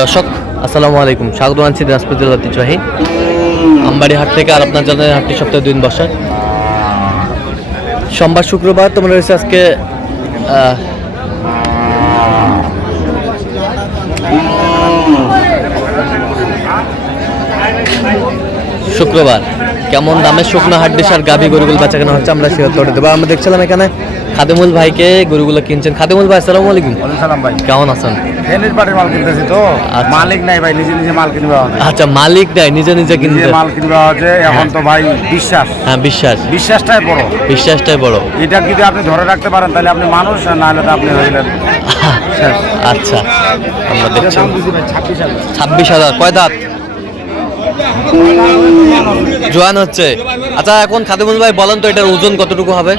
দর্শক আসসালামু আলাইকুম, স্বাগত জানাচ্ছি দিনাজপুর জেলার ঐতিহ্যবাহী আমবাড়ি হাট থেকে। আর আপনার জানেন হাটটি সপ্তাহে 2 দিন বসে, সোমবার শুক্রবার। তোমরা রয়েছে আজকে শুক্রবার। কেমন দামে শুকনো হাড্ডিস আর গাভী গরুগুলো বেচা কেনা হচ্ছে আমরা সে উত্তর দেবো। আমরা দেখছিলাম এখানে খাদেমুল ভাইকে গরুগুলো কিনছেন। খাদেমুল ভাই আসসালামু আলাইকুম। সালাম ভাই, কেমন আছেন? মাল কিনতেছি তো, মালিক নাই ভাই, নিজে নিজে মাল কিনবা। আচ্ছা, মালিক নাই, নিজে নিজে কিনতে মাল কিনবা আছে এখন তো ভাই। বিশ্বাস, হ্যাঁ বিশ্বাসটাই বড়, বিশ্বাসটাই বড়। এটা যদি আপনি ধরে রাখতে পারেন তাহলে আপনি মানুষ, আর না হলে তো আপনি হইলেন। আচ্ছা, আমরা দেখছি 26,000। কয় দাঁত? জোয়ান হচ্ছে। আচ্ছা, এখন খাদেমুল ভাই বলেন তো এটার ওজন কতটুকু হবে?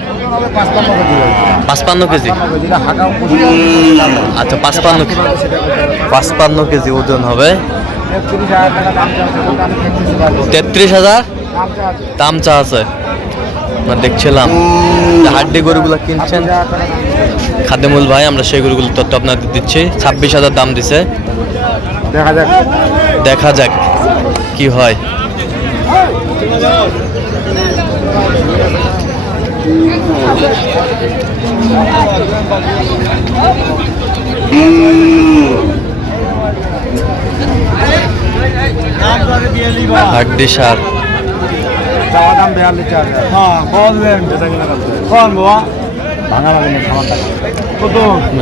55 কেজি। আচ্ছা, 55 কেজি ওজন হবে। 33,000 দাম চা আছে। দেখছিলাম হাড্ডি গরুগুলো কিনছেন খাদেমুল ভাই, আমরা সেই গরুগুলোর তথ্য আপনাদের দিচ্ছি। 26,000 দাম দিছে। দেখা যাক কি হয়। হাড্ডি সার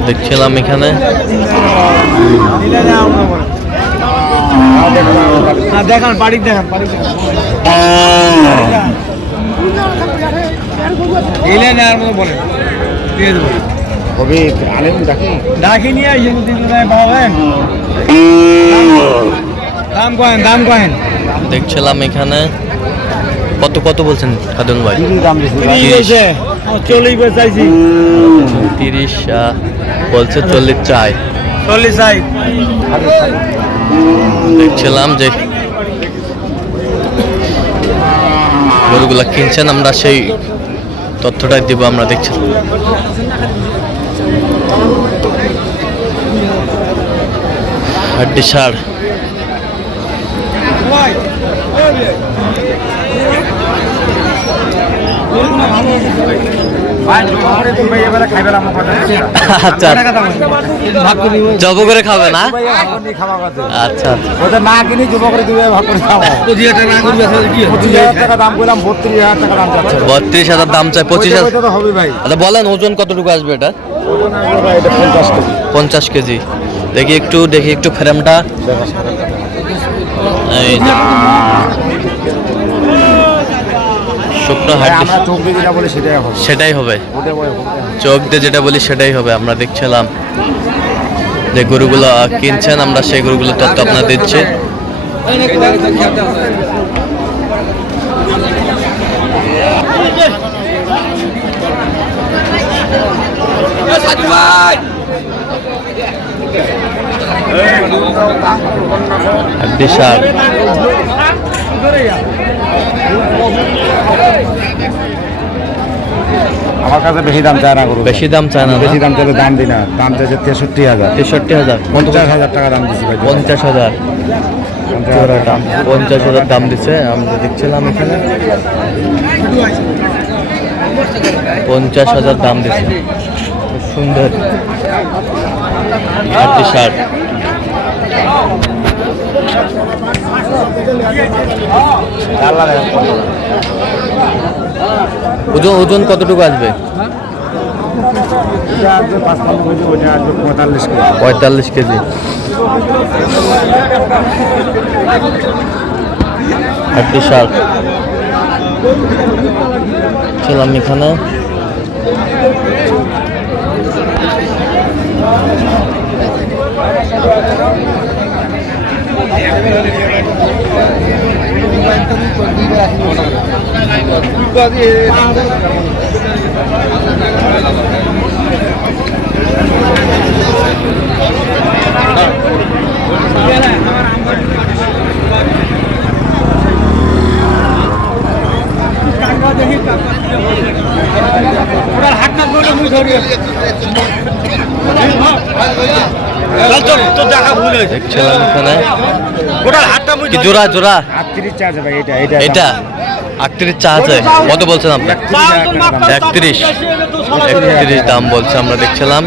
দেখছিলাম এখানে দেখান বাড়ি, দেখান দেখছিলাম এখানে কত কত বলছেন খাদেমুল ভাই? 30 বলছে, 40 চাই। দেখছিলাম যে গরুগুলা কিনছেন, আমরা সেই তথ্যটাই দিব। আমরা দেখছি হাড্ডি সার। আচ্ছা, জব করে খাবে না? আচ্ছা, ওটা না কিনে জব করে দিবে, ভাগ করে খাবো। 25,000 টাকা দাম বললাম, 32,000 টাকা দাম যাচ্ছে। 32,000 দাম চাই। 25,000 হবে ভাই। আচ্ছা, বলেন ওজন কতটুকু আসবে এটা? ওজন আসবে ভাই এটা 50 কেজি। 50 কেজি। দেখি একটু ফ্রেমটা। এই যে শুকনো হাড্ডি, আমরা চোখ দিয়ে যেটা বলি সেটাই হবে। চোখ দিয়ে যেটা বলি সেটাই হবে। আমরা দেখছিলাম যে গরুগুলো কিনছেন, আমরা সেই গরুগুলো তথ্য আপনাদের দিচ্ছি। হাড্ডি সার। আমার কাছে বেশি দাম চায় না গরু, বেশি দাম চায় না। বেশি দাম চাইলে দাম দিই না। দাম চাইছে 63,000। 50,000 টাকা দাম দিচ্ছি ভাই। 50,000 50,000 দাম দিচ্ছে। আমরা দেখছিলাম এখানে 50,000 দাম দিচ্ছে। খুব সুন্দর হাড্ডি সার। ওজন কতটুকু আসবে? 45 কেজি। হাড্ডি সার ছিলাম এখানে। হাট না করলে মুই ধরি। দেখছিলাম এখানে কি জোড়া জোড়া 38 চা আছে ভাই, এটা এটা 38 চা আছে। কত বলছেন আপনি? 31 দাম বলছে। আমরা দেখছিলাম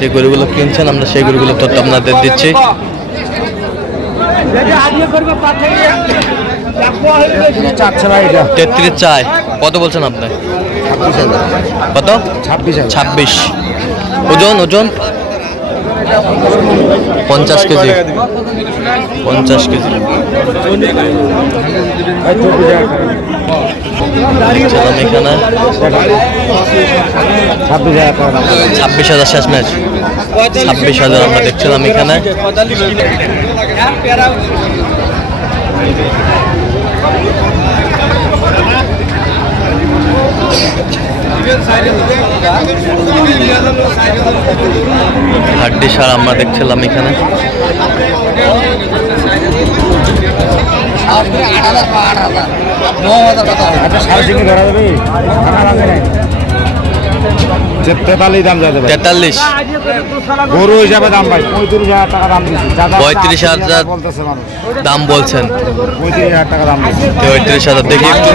যে গরুগুলো কিনছেন, আমরা সেই গরুগুলো তথ্য আপনাদের দিচ্ছি। 33 চাচ্ছে ভাই, এটা 33 চাই। কত বলছেন আপনি? 26,000। কত? 26,000। 26। ওজন ওজন 50 কেজি। 50 কেজি। ভাই 24,000 চলাম এখানে 26,000 টাকা দাম। 26,000 শেষ ম্যাচ। 26,000 আমরা দেখছিলাম এখানে। হাড্ডি সার আমরা দেখছিলাম এখানে। আচ্ছা, 3.5 ধরা যাবে? 43 দাম যাবে ভাই। 43। গরু হিসাবে দাম ভাই 35,000 টাকা দাম দিচ্ছি। 35,000 বলতেছে মানুষ, দাম বলছেন। 35,000 টাকা দাম দিচ্ছি। 33,000। দেখি একটু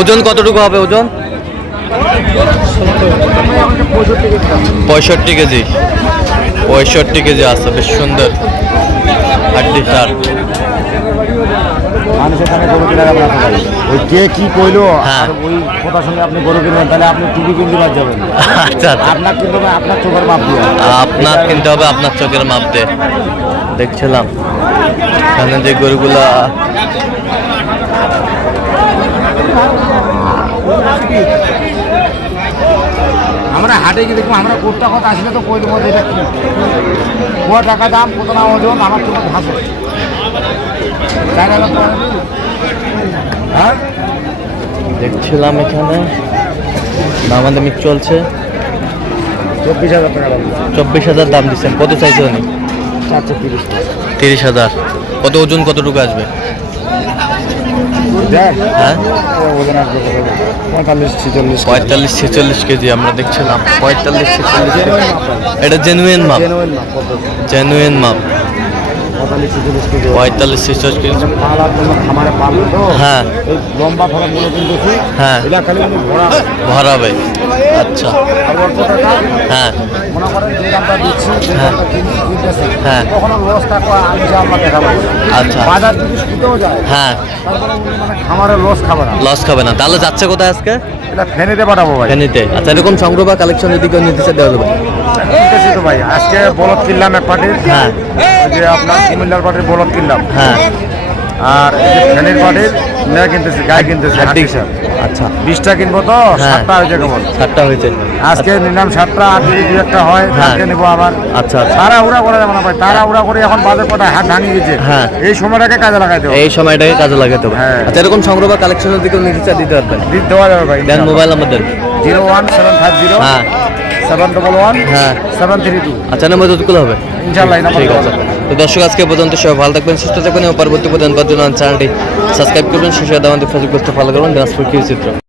ওজন কতটুকু হবে? ওজন 65 কেজি। 65 কেজি আছে, বেশ সুন্দর হাড্ডি সার। মানুষের দামে গরু কিনা যাবে না তো ভাই। ওই কে কি কইলো হ্যাঁ। আর ওই কথার সঙ্গে আপনি গরু কিনবেন, তাহলে আপনি টিভি কিনতে পার যাবেন। আচ্ছা আচ্ছা, আপনার কিনতে হবে আপনার চোখের মাপ দিয়ে। আপনার কিনতে হবে আপনার চোখের মাপ দিয়ে। দেখছিলাম এখানে যে গরুগুলা আমরা হাটে গিয়ে দেখবো, আমরা কোটটা কথা আসলে তো কইল মধ্যে এটা কি কত টাকা দাম, কত না ওজন, আমার তো ভাষা 4,000 টাকা। হ্যাঁ, দেখছিলাম এখানে দামাদামি চলছে। 24,000 টাকা দাম। 24,000 দাম দিচ্ছেন। কত চাইছে উনি? 430 টাকা। 30,000। কত ওজন কতটুকু আসবে? দেখ, হ্যাঁ, ওজন আসবে 45-46। 45-46 কেজি আমরা দেখছিলাম। 45-46 কেজি। এটা জেনুইন মাপ। জেনুইন মাপ। 45-46 কেজি। 45-46 কেজি। পালার জন্য খামারে পালবে তো। হ্যাঁ এই লম্বা ফলমগুলো কিন্তু হ্যাঁ, এটা খালি কিন্তু ভরা। ভরাবে। আচ্ছা, আর অল্প টাকা হ্যাঁ মনে করেন যে দামটা দিচ্ছি, যে হ্যাঁ। দামটা কিনতেছি, হ্যাঁ। কখনো লস টাকা আমি যা আমরা দেখাবো। আচ্ছা, বাজার যদি শুতেও যায়, হ্যাঁ, তারপরে উনি মানে খামারে লস খাবে না। লস খাবে না। তাহলে যাচ্ছে কোথায় আজকে? এটা ফেনিতে পাঠাবো ভাই। ফেনীতে। আচ্ছা, এরকম সংগ্রহ বা কালেকশন যদি কেউ নিতে চায় দেওয়া যাবে? কিনতেছি তো ভাই, আজকে বলদ কিনলাম এক পাটির। হ্যাঁ ওই যে আপনার কুমিল্লার পাটির বলদ কিনলাম। হ্যাঁ, আর এই যে ফেনির পাটির মেয়ে কিনতেছি, গায়ে কিনতেছি। হাড্ডি। হাড্ডি সার। আচ্ছা, 20টা কিনবো তো, হ্যাঁ। 7টা হয়েছে কেমন। 7টা হয়েছে। আজকে নিলাম 7টা, আর যদি 2-1টা হয় হ্যাঁ। কালকে নেবো আবার। আচ্ছা আচ্ছা, তাড়াহুড়া করা যাবে না ভাই, তাড়াহুড়া করে এখন বাজার কটা হাত ভাঙিয়ে গেছে। হ্যাঁ। এই সময়টাকে কাজে লাগাইতে হবে। এই সময়টাকে কাজে লাগাতে হবে। হ্যাঁ। আচ্ছা, এরকম সংগ্রহ বা কালেকশন যদি কেউ নিতে চায় দিতে পারবেন? দেওয়া যাবে ভাই। দেন মোবাইল আমাদের। 01750 হ্যাঁ 711 হ্যাঁ। 732। আচ্ছা, নাম্বার যতগুলো হবে ইনশাআল্লাহ এই নাম্বার ঠিক দেওয়া আছে। যাবে। তো দর্শক, আজকে পর্যন্ত সবাই ভালো থাকবেন, সুস্থ থাকবেন এবং পরবর্তী পর্যন্ত চ্যানেলটি সাবস্ক্রাইব করবেন। শেষে আমাদের ফেসবুক পেজটা ফলো করবেন, দিনাজপুর কৃষি চিত্র।